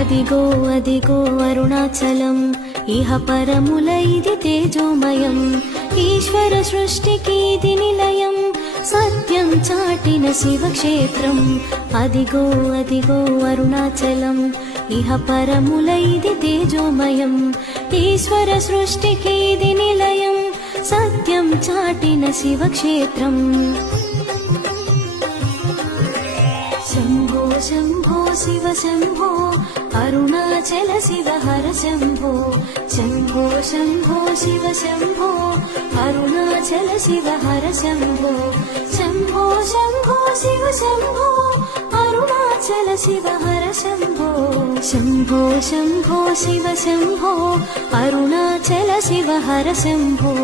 అదిగో అదిగో అరుణాచలం ఇహ పరముల ఇది తేజోమయం ఈశ్వర సృష్టికి ఇది నిలయం సత్యం చాటిన శివక్షేత్రం అదిగో అదిగో అరుణాచలం ఇహ పరముల ఇది తేజోమయం ఈశ్వర సృష్టికి ఇది నిలయం సత్యం చాటిన శివక్షేత్రం శంభో శంభో శివ శంభో అరుణాచల శివ హర శంభో శంభో శంభో శివ శంభో అరుణాచల శివ హర శంభో శంభో శంభో శివ శంభో అరుణాచల శివ హర శంభో శంభో శంభో శివ శంభో అరుణాచల శివ హర శంభో